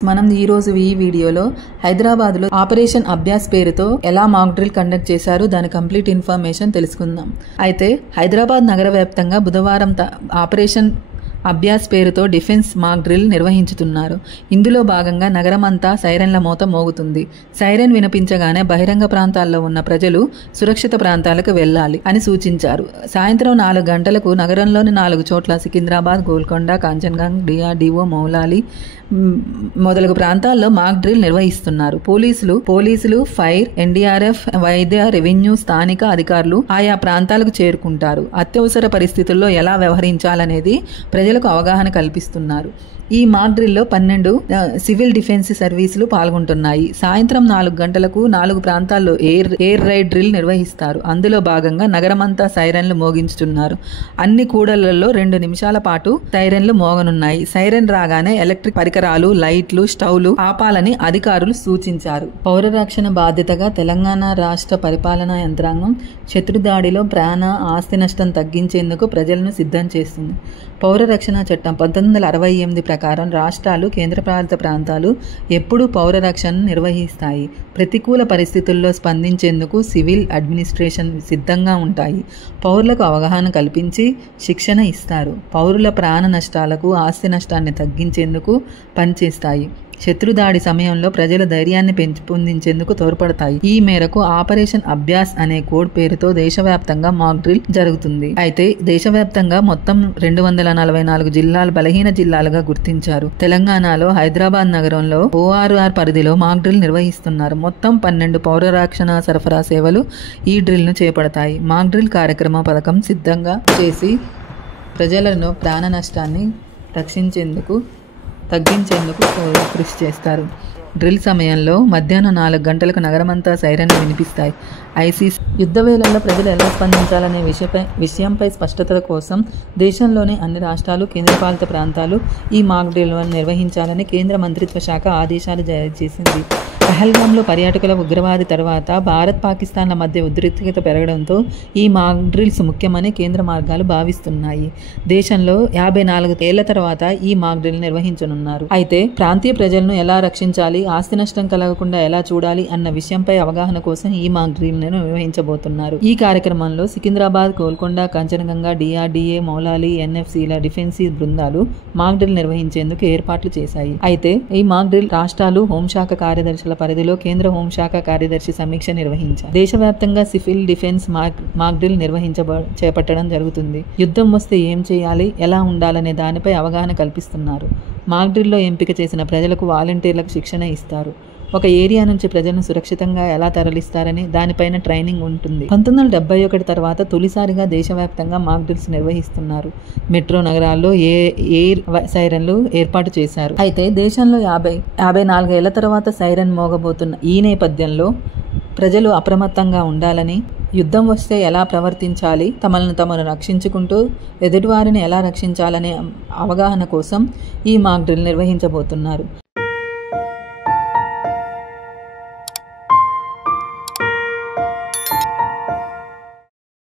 మనం ఈ రోజు ఈ వీడియోలో హైదరాబాద్లో ఆపరేషన్ అభ్యాస్ పేరుతో ఎలా మాక్ డ్రిల్ కండక్ట్ చేశారో దాని కంప్లీట్ ఇన్ఫర్మేషన్ తెలుసుకుందాం. అయితే హైదరాబాద్ నగర వ్యాప్తంగా బుధవారం ఆపరేషన్ అభ్యాస్ పేరుతో డిఫెన్స్ మాక్ డ్రిల్ నిర్వహించుతున్నారు. ఇందులో భాగంగా నగరమంతా సైరన్ల మోత మోగుతుంది. సైరన్ వినిపించగానే బహిరంగ ప్రాంతాల్లో ఉన్న ప్రజలు సురక్షిత ప్రాంతాలకు వెళ్లాలి అని సూచించారు. సాయంత్రం 4 గంటలకు నగరంలోని 4 చోట్ల సికింద్రాబాద్, గోల్కొండ, కాంచన్గంజ్, డిఆర్డీఓ, మౌలాలి మొదలగు ప్రాంతాల్లో మాక్ డ్రిల్ నిర్వహిస్తున్నారు. పోలీసులు, ఫైర్, ఎన్డీఆర్ఎఫ్, వైద్య, రెవెన్యూ, స్థానిక అధికారులు ఆయా ప్రాంతాలకు చేరుకుంటారు. అత్యవసర పరిస్థితుల్లో ఎలా వ్యవహరించాలనేది ప్రజలకు అవగాహన కల్పిస్తున్నారు. ఈ మాక్ డ్రిల్లో 12 సివిల్ డిఫెన్స్ సర్వీసులు పాల్గొంటున్నాయి. సాయంత్రం 4 గంటలకు 4 ప్రాంతాల్లో ఎయిర్ రైడ్ డ్రిల్ నిర్వహిస్తారు. అందులో భాగంగా నగరమంతా సైరన్లు మోగించుతున్నారు. అన్ని కూడళ్లలో 2 నిమిషాల పాటు సైరన్లు మోగనున్నాయి. సైరన్ రాగానే ఎలక్ట్రిక్ పరికరాలు, లైట్లు, స్టవ్లు ఆపాలని అధికారులు సూచించారు. పౌర రక్షణ బాధ్యతగా తెలంగాణ రాష్ట్ర పరిపాలనా యంత్రాంగం శత్రుదాడిలో ప్రాణ, ఆస్తి నష్టం తగ్గించేందుకు ప్రజలను సిద్ధం చేస్తుంది. పౌర రక్షణ చట్టం 1968 ప్రకారం రాష్ట్రాలు, కేంద్రపాలిత ప్రాంతాలు ఎప్పుడూ పౌర రక్షణను నిర్వహిస్తాయి. ప్రతికూల పరిస్థితుల్లో స్పందించేందుకు సివిల్ అడ్మినిస్ట్రేషన్ సిద్ధంగా ఉంటాయి. పౌరులకు అవగాహన కల్పించి శిక్షణ ఇస్తారు. పౌరుల ప్రాణ నష్టాలకు, ఆస్తి నష్టాన్ని తగ్గించేందుకు పనిచేస్తాయి. శత్రుదాడి సమయంలో ప్రజల ధైర్యాన్ని పెంపొందించేందుకు తోడ్పడతాయి. ఈ మేరకు ఆపరేషన్ అభ్యాస్ అనే కోడ్ పేరుతో దేశవ్యాప్తంగా మాక్ డ్రిల్ జరుగుతుంది. అయితే దేశవ్యాప్తంగా మొత్తం 244 జిల్లాలు బలహీన జిల్లాలుగా గుర్తించారు. తెలంగాణలో హైదరాబాద్ నగరంలో ORR పరిధిలో మాక్ డ్రిల్ నిర్వహిస్తున్నారు. మొత్తం 12 పౌర రక్షణ సరఫరా సేవలు ఈ డ్రిల్ ను చేపడతాయి. మాక్ డ్రిల్ కార్యక్రమ పథకం సిద్ధంగా చేసి ప్రజలను ప్రాణ నష్టాన్ని తగ్గించేందుకు కృషి చేస్తారు. డ్రిల్ సమయంలో మధ్యాహ్నం 4 గంటలకు నగరమంతా సైరన్లు వినిపిస్తాయి. ఐసీసీ యుద్ధ వేళల్లో ప్రజలు ఎలా స్పందించాలనే విషయంపై స్పష్టత కోసం దేశంలోని అన్ని రాష్ట్రాలు, కేంద్రపాలిత ప్రాంతాలు ఈ మాక్ డ్రిల్లను నిర్వహించాలని కేంద్ర మంత్రిత్వ శాఖ ఆదేశాలు జారీ చేసింది. పహల్గామ్లో పర్యాటకుల ఉగ్రవాది తర్వాత భారత్, పాకిస్తాన్ల మధ్య ఉద్రిక్తత పెరగడంతో ఈ మాక్ డ్రిల్స్ ముఖ్యమని కేంద్ర మార్గాలు భావిస్తున్నాయి. దేశంలో 54 ఏళ్ల తర్వాత ఈ మాక్ డ్రిల్ నిర్వహించనున్నారు. అయితే ప్రాంతీయ ప్రజలను ఎలా రక్షించాలి, ఆస్తి నష్టం కలగకుండా ఎలా చూడాలి అన్న విషయంపై అవగాహన కోసం ఈ మాక్ డ్రిల్ ను నిర్వహించబోతున్నారు. ఈ కార్యక్రమంలో సికింద్రాబాద్, గోల్కొండ, కాంచన్గంగా, డిఆర్డీఏ, మౌలాలి, ఎన్ఎఫ్సీల డిఫెన్సివ్ బృందాలు మాక్ డ్రిల్ నిర్వహించేందుకు ఏర్పాట్లు చేశాయి. అయితే ఈ మాక్ డ్రిల్ రాష్ట్రాలు, హోంశాఖ కార్యదర్శుల పరిధిలో కేంద్ర హోంశాఖ కార్యదర్శి సమీక్ష నిర్వహించారు. దేశవ్యాప్తంగా సివిల్ డిఫెన్స్ మాక్ డ్రిల్ చేపట్టడం జరుగుతుంది. యుద్ధం వస్తే ఏం చేయాలి, ఎలా ఉండాలనే దానిపై అవగాహన కల్పిస్తున్నారు. మాక్ డ్రిల్లో ఎంపిక చేసిన ప్రజలకు వాలంటీర్లకు శిక్షణ ఇస్తారు. ఒక ఏరియా నుంచి ప్రజలను సురక్షితంగా ఎలా తరలిస్తారని దానిపైన ట్రైనింగ్ ఉంటుంది. 1971 తర్వాత తొలిసారిగా దేశవ్యాప్తంగా మాక్ డ్రిల్స్ నిర్వహిస్తున్నారు. మెట్రో నగరాల్లో ఎయిర్ సైరన్లు ఏర్పాటు చేశారు. అయితే దేశంలో 54 ఏళ్ల తర్వాత సైరన్ మోగబోతున్న ఈ నేపథ్యంలో ప్రజలు అప్రమత్తంగా ఉండాలని, యుద్ధం వస్తే ఎలా ప్రవర్తించాలి, తమను రక్షించుకుంటూ ఎదుటివారిని ఎలా రక్షించాలనే అవగాహన కోసం ఈ మాక్ డ్రిల్ నిర్వహించబోతున్నారు.